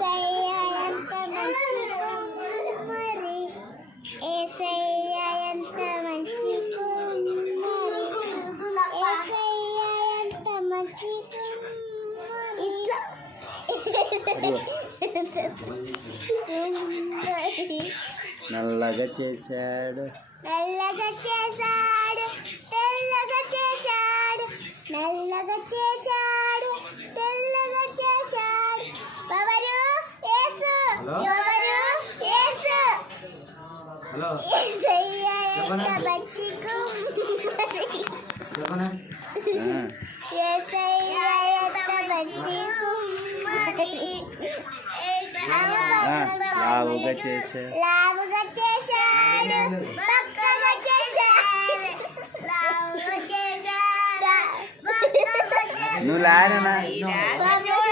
యేసయ్య ఎంత మంచి కుమ్మరి, యేసయ్య ఎంత మంచి కుమ్మరి, యేసయ్య ఎంత మంచి కుమ్మరి. ఇట్లా నల్లగా చేశాడు, నల్లగా చేశాడు, తెల్లగా చేశాడు, నల్లగా చేశాడు, తెల్లగా చేశాడు. ఎవరు? యేసు. ఎవరు? యేసు. యేసయ్య ఎంత మంచి కుమ్మరి, యేసయ్య ఎంత మంచి కుమ్మరి, లావుగా చేశాడు, లావుగా చేశాడు, బక్కగా చేశాడు, లావుగా చేశాడు, నువ్వు లాడనా బక్కగా